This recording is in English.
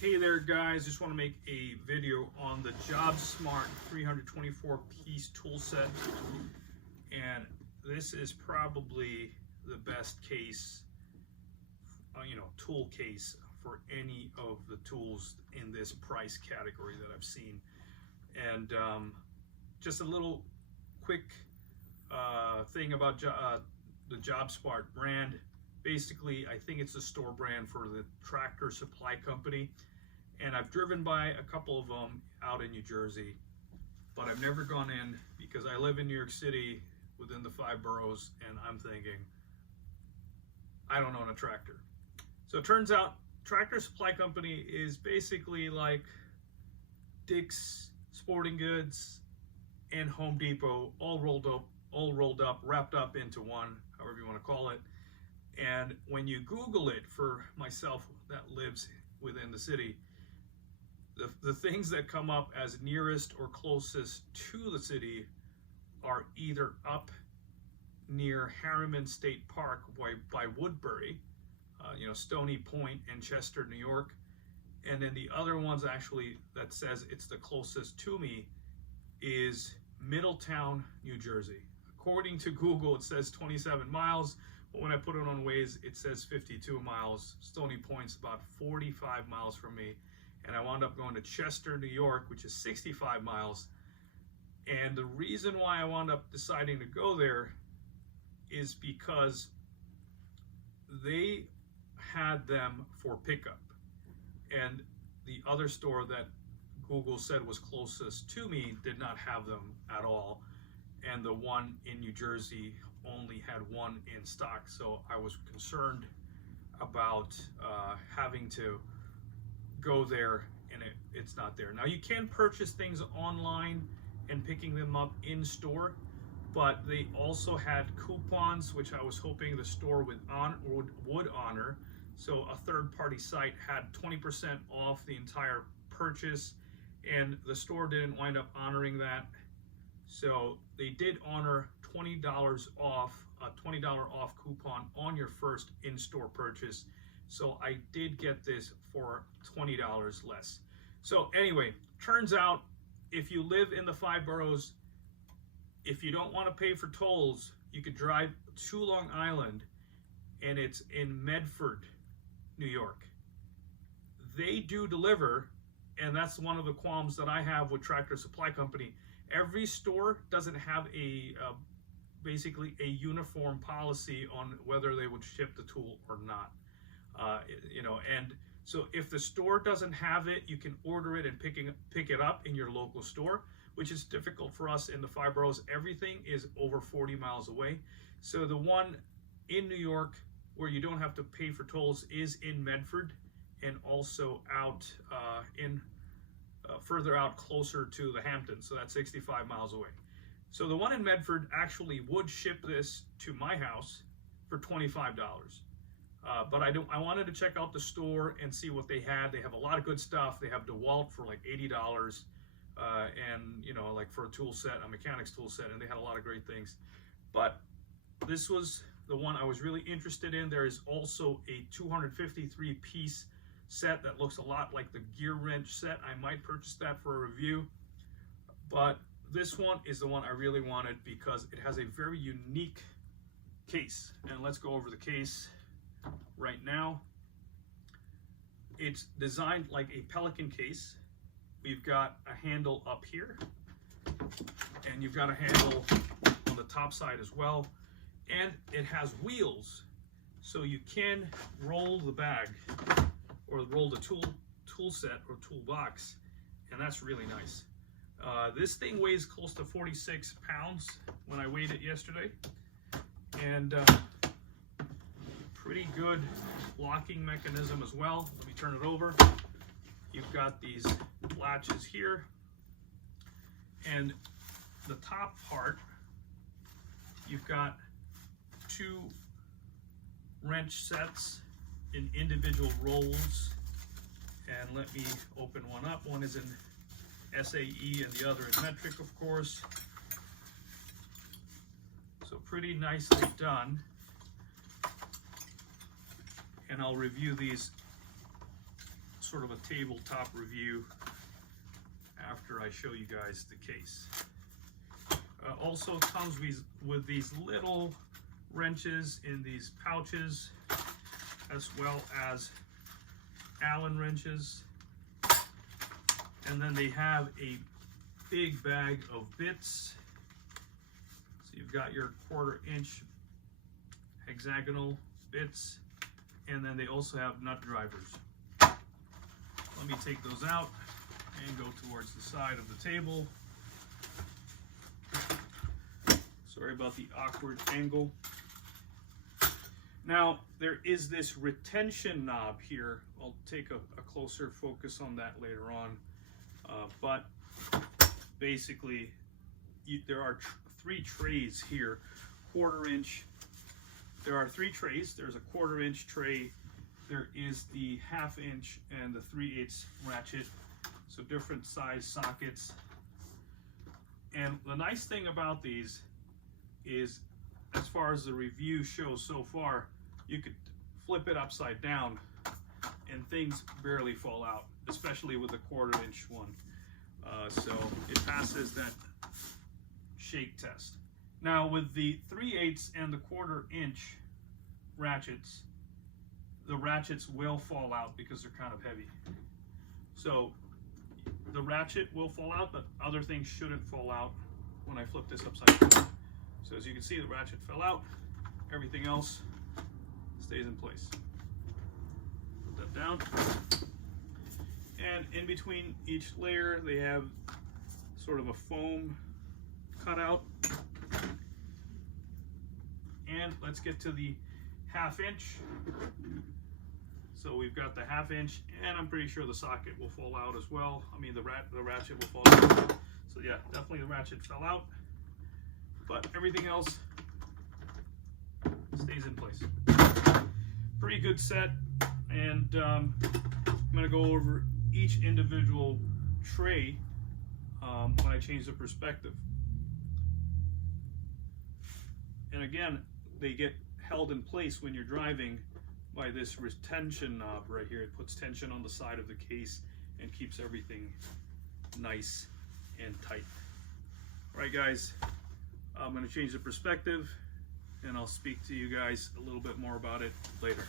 Hey there guys, just want to make a video on the Jobsmart 324 piece tool set, and this is probably the best case, tool case for any of the tools in this price category that I've seen. And just a little quick thing about the Jobsmart brand. Basically, I think it's a store brand for the Tractor Supply Company, and I've driven by a couple of them out in New Jersey, but I've never gone in because I live in New York City within the 5 boroughs, and I'm thinking, I don't own a tractor. So it turns out Tractor Supply Company is basically like Dick's Sporting Goods and Home Depot all rolled up, wrapped up into one, however you want to call it. And when you Google it, for myself that lives within the city, the things that come up as nearest or closest to the city are either up near Harriman State Park by Woodbury, Stony Point and Chester, New York. And then the other ones actually that says it's the closest to me is Middletown, New Jersey. According to Google, it says 27 miles. But when I put it on Waze, it says 52 miles. Stony Point's about 45 miles from me. And I wound up going to Chester, New York, which is 65 miles. And the reason why I wound up deciding to go there is because they had them for pickup. And the other store that Google said was closest to me did not have them at all. And the one in New Jersey only had one in stock, so I was concerned about having to go there and it's not there. Now you can purchase things online and picking them up in store, but they also had coupons, which I was hoping the store would honor. So a third-party site had 20% off the entire purchase, and the store didn't wind up honoring that. So they did honor $20 off, a $20 off coupon on your first in-store purchase. So I did get this for $20 less. So anyway, turns out if you live in the 5 boroughs, if you don't want to pay for tolls, you could drive to Long Island, and it's in Medford, New York. They do deliver, and that's one of the qualms that I have with Tractor Supply Company. Every store doesn't have basically a uniform policy on whether they would ship the tool or not. And so if the store doesn't have it, you can order it and pick it up in your local store, which is difficult for us in the 5 boroughs. Everything is over 40 miles away. So the one in New York where you don't have to pay for tolls is in Medford, and also out further out closer to the Hamptons, so that's 65 miles away. So the one in Medford actually would ship this to my house for $25. But I wanted to check out the store and see what they had. They have a lot of good stuff. They have DeWalt for like $80, and like for a tool set, a mechanic's tool set, and they had a lot of great things. But this was the one I was really interested in. There is also a 253 piece set that looks a lot like the gear wrench set. I might purchase that for a review, but this one is the one I really wanted because it has a very unique case. And let's go over the case right now. It's designed like a Pelican case. We've got a handle up here, and you've got a handle on the top side as well, and it has wheels, so you can roll the bag or roll the tool set or toolbox, and that's really nice. This thing weighs close to 46 pounds when I weighed it yesterday, and pretty good locking mechanism as well. Let me turn it over. You've got these latches here, and the top part, you've got 2 wrench sets in individual rolls, and let me open one up. One is in SAE and the other in metric, of course. So pretty nicely done. And I'll review these sort of a tabletop review after I show you guys the case. Also comes with these little wrenches in these pouches, as well as Allen wrenches. And then they have a big bag of bits. So you've got your 1/4 inch hexagonal bits, and then they also have nut drivers. Let me take those out and go towards the side of the table. Sorry about the awkward angle. Now, there is this retention knob here. I'll take a closer focus on that later on. But basically, there are 3 trays here. 1/4 inch. There are 3 trays. There's a 1/4 inch tray. There is the 1/2 inch and the 3/8 ratchet. So different size sockets. And the nice thing about these is, as far as the review shows so far, you could flip it upside down and things barely fall out, especially with the 1/4 inch one. So it passes that shake test. Now with the 3/8 and the 1/4 inch ratchets, the ratchets will fall out because they're kind of heavy. So the ratchet will fall out, but other things shouldn't fall out when I flip this upside down. So as you can see, the ratchet fell out. Everything else stays in place. Put that down. And in between each layer, they have sort of a foam cutout. And let's get to the 1/2 inch. So we've got the 1/2 inch, and I'm pretty sure the socket will fall out as well. I mean, the ratchet will fall out. So yeah, definitely the ratchet fell out, but everything else stays in place. Pretty good set, and I'm gonna go over each individual tray when I change the perspective. And again, they get held in place when you're driving by this retention knob right here. It puts tension on the side of the case and keeps everything nice and tight. All right, guys, I'm going to change the perspective, and I'll speak to you guys a little bit more about it later.